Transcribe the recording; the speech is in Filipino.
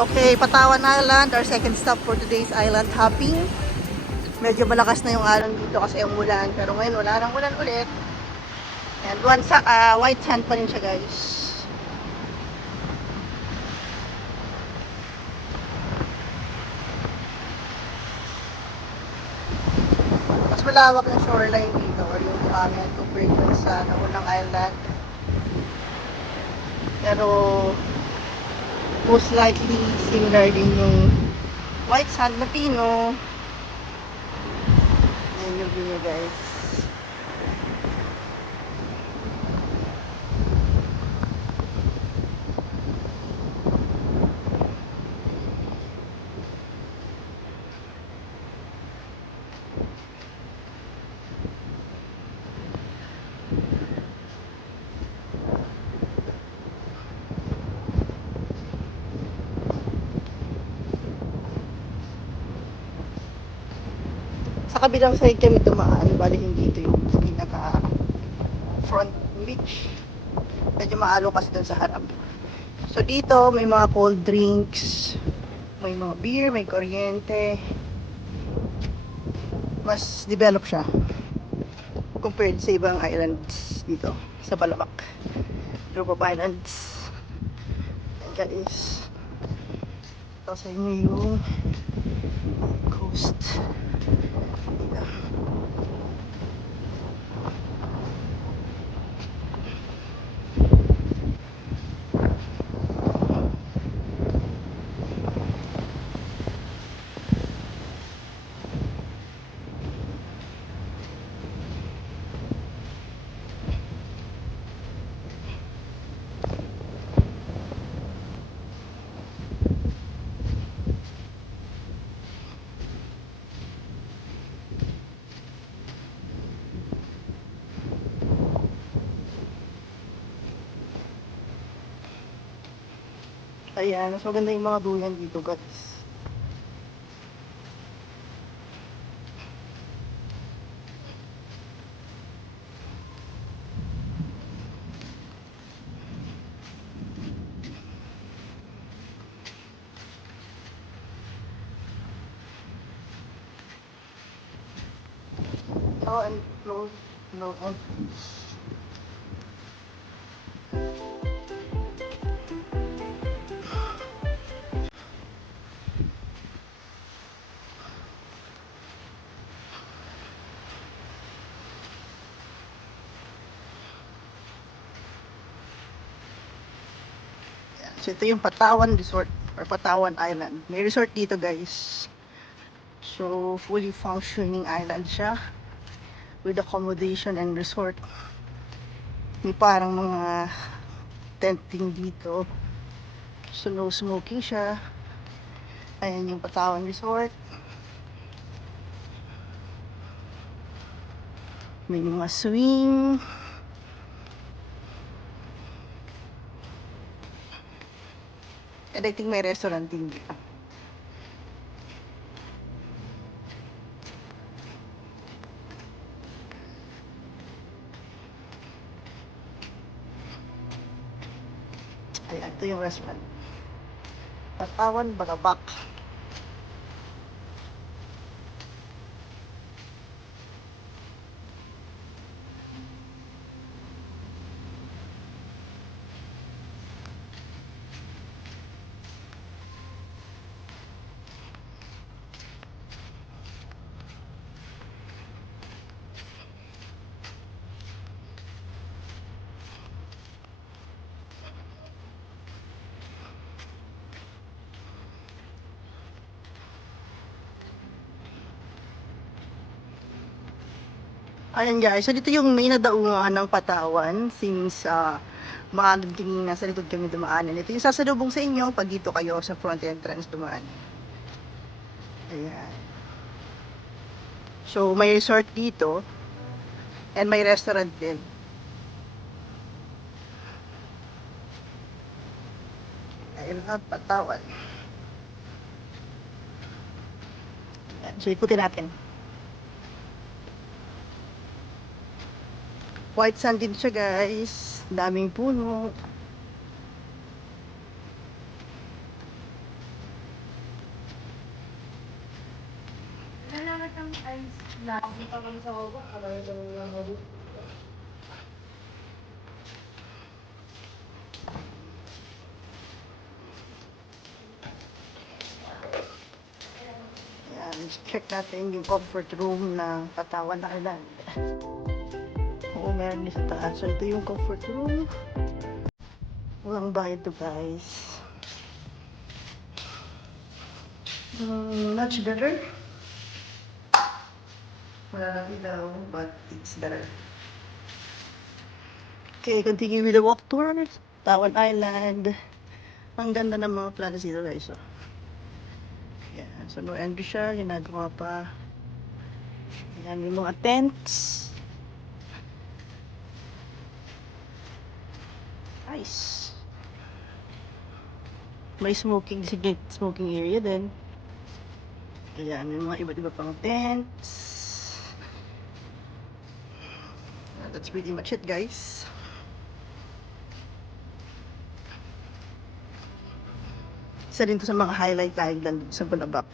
Okay, Patawan Island, our second stop for today's island hopping. Medyo malakas na yung alon dito kasi yung ulan, pero ngayon wala nang ulan ulit. And white sand pa rin siya, guys. Mas malawak yung shoreline dito or yung buhangin compared dun sa naunang island. Pero most likely similar din yung white sand na pino. Ayan yung view, guys. Sa kabilang side kami dumaan, bali hindi ito yung pinaka front beach. Medyo maalo kasi dun sa harap. So dito may mga cold drinks, may mga beer, may kuryente. Mas develop siya compared sa ibang islands dito sa Balabac group of islands. And guys, ito sa inyo yung coast. Ayan, mas maganda yung mga duyan dito, guys. Oh, and no entrance. So ito yung Patawan Resort or Patawan Island. May resort dito, guys. So fully functioning island siya with accommodation and resort. May parang mga tenting dito. So no smoking siya. Ayan yung Patawan Resort. May mga swing. And I think may restaurant din dito. Ayan, ito yung restaurant. Patawan Balabac. Ayan, guys, so dito yung main na daungan ng Patawan since maalon kanina sa likod kami dumaanan. Ito yung sasalubong sa inyo pag dito kayo sa front entrance dumaan. Ayan. So may resort dito and may restaurant din. Ayan nga, Patawan. Ayan, so ikutin natin. White sand din siya, guys. Daming puno. Ayan, check natin yung comfort room ng Patawan Island. Oo, meron din sa taas. So, ito yung comfort room. Walang bayad to, guys. Much better. Wala lang daw, but it's better. Okay, continue with the walk tour. Tawan Island. Ang ganda ng mga plants dito, guys. So, yeah, so no entry siya. Ginagawa pa. Yan yung mga tents. Nice. May smoking area din. Ayan, yung mga iba't iba pang tents. That's pretty much it, guys. Isa din to sa mga highlight island sa Bulabac.